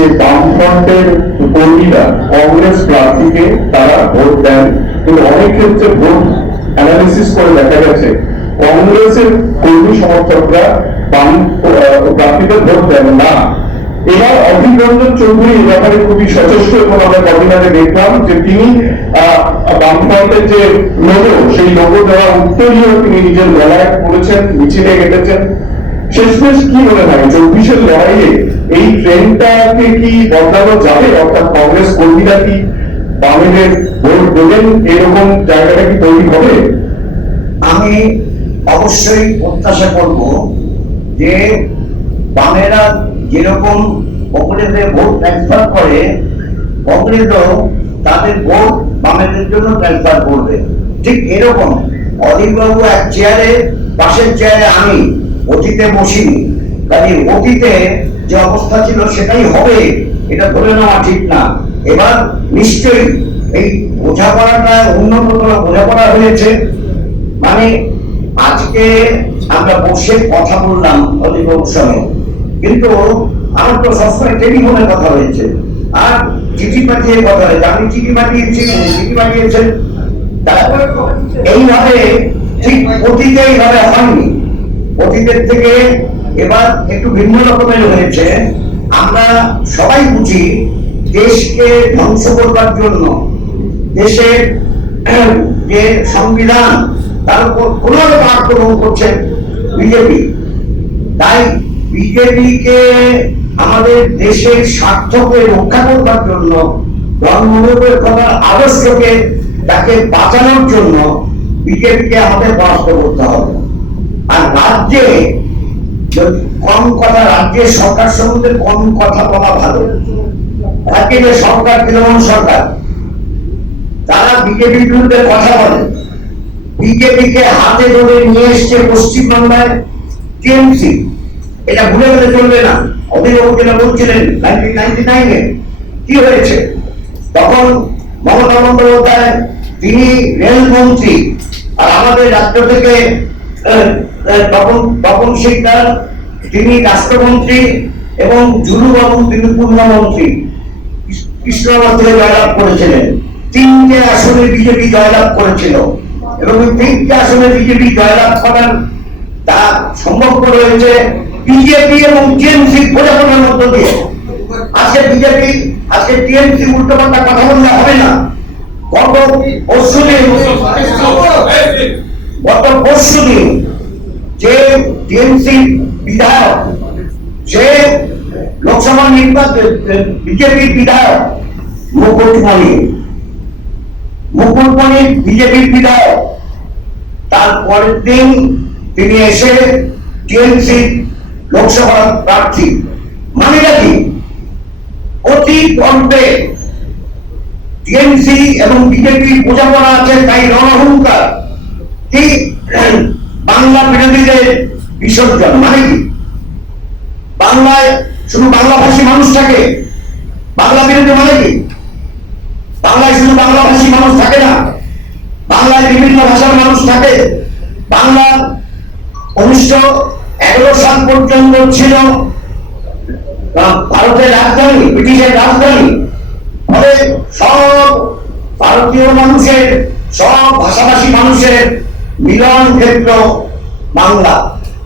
যে বামফ্রন্টের কর্মীরা কংগ্রেস প্রার্থীকে তারা ভোট দেন। কিন্তু অনেক ক্ষেত্রে ভোট অ্যানালিসিস করে দেখা গেছে, কংগ্রেসের কর্মী সমর্থকরা বাম প্রার্থীদের ভোট দেন না। এবার অধীর রঞ্জন চৌধুরী এই ব্যাপারে খুবই সচেষ্ট এবং আমরা কদিন আগে দেখলাম যে তিনি বামফ্রন্টের যে লোগো সেই লোগো দেওয়া উত্তরীয় তিনি নিজের গলায় পড়েছেন মিছিলে কেটেছেন শেষমেশ কি মনে হয়? চব্বিশের লড়াইয়ে এই ট্রেনটাকে কি বদলানো যাবে? অর্থাৎ কংগ্রেস কর্মীরা কি বামেদের ভোট দেবেন? এরকম জায়গাটা কি তৈরি হবে? আমি অবশ্যই প্রত্যাশা করব যে বামেরা যেরকম কংগ্রেসে ভোট ট্রান্সফার করে, কংগ্রেসও তাদের ভোট বামেদের জন্য ট্রান্সফার করবে। ঠিক এরকম। অধীরবাবু এক চেয়ারে পাশের চেয়ারে আমি, অতীতে বসিনি। কাজে অতীতে যে অবস্থা ছিল সেটাই হবে, এটা ধরে নেওয়া ঠিক না। এবার নিশ্চয়ই এই বোঝাপড়াটা উন্নততর বোঝাপড়া হয়েছে। মানে আজকে আমরা বসে কথা বললাম অধিবাবুর সঙ্গে, কিন্তু আমার তো সবসময় টেলিফোনে কথা হয়েছে, আর চিঠি পাঠিয়ে কথা হয়েছে। আমি চিঠি পাঠিয়েছি চিঠি পাঠিয়েছেন। এইভাবে ঠিক অতীতে এইভাবে হয়নি। অতীতের থেকে এবার একটু ভিন্ন রকমের হয়েছে। আমরা সবাই বুঝি দেশকে ধ্বংস করবার জন্য দেশের যে সংবিধান, তার উপর কোন আক্রমণ করছে বিজেপি। তাই বিজেপিকে আমাদের দেশের স্বার্থকে রক্ষা করবার জন্য ধর্মনিরপেক্ষতার আদর্শকে তাকে বাঁচানোর জন্য বিজেপিকে আমাদের পরাস্ত করতে হবে। আর রাজ্যে কম কথা রাজ্যের সরকার সম্বন্ধে কম কথা বলা ভালো। রাজ্যের সরকার, তৃণমূল সরকার, তারা বিজেপির বিরুদ্ধে কথা বলে। বিজেপিকে হাতে ধরে নিয়ে এসছে পশ্চিমবাংলায় টিএমসি। এটা ভুলে গেলে চলবে না। অভিভাবক যেটা বলছিলেন নাইনটিন নাইনটি নাইনে কি হয়েছে? তখন মমতা বন্দ্যোপাধ্যায়, তিনি রেলমন্ত্রী, আর আমাদের রাজ্য থেকে তপন তপন শিকদার তিনি রাষ্ট্রমন্ত্রী এবং জুলুবাবু তিনি পূর্ণমন্ত্রী কৃষ্ণনগর থেকে জয়লাভ করেছিলেন। তিনটে আসনে বিজেপি জয়লাভ করেছিল। এবং এই তিনটে আসনে বিজেপি জয়লাভ করার তা সম্ভব রয়েছে বিজেপি এবং টিএমসি বোঝাপড়ার মধ্য দিয়ে। আজকে বিজেপি আজকে টিএমসি উল্টো পাল্টা কথা বললে হবে না। গত পরশু দিন গত পরশু দিন যে টিএমসি বিধায়ক, সে লোকসভা নির্বাচন বিজেপির বিধায়ক মুকুটমণি মুকুটমণি বিজেপির বিধায়ক। তার পরের দিন তিনি এসে টিএমসি লোকসভা প্রার্থী। মানে কি? অতি গল্পে টিএমসি এবং বিজেপি বোঝাপড়া আছে, তাই রণহুঙ্কার কি? বাংলা বিরোধীদের বিসর্জন মানে কি? বাংলায় শুধু বাংলাভাষী মানুষ থাকে, বাংলা বিরোধী মানে কি? বাংলায় শুধু বাংলাভাষী মানুষ থাকে না, বাংলায় বিভিন্ন ভাষার মানুষ থাকে। বাংলা উনিশশো এগারো সাল পর্যন্ত ছিল ভারতের রাজধানী, ব্রিটিশের রাজধানী। ফলে সব ভারতীয় মানুষের, সব ভাষাভাষী মানুষের মিলন ক্ষেত্র বাংলা।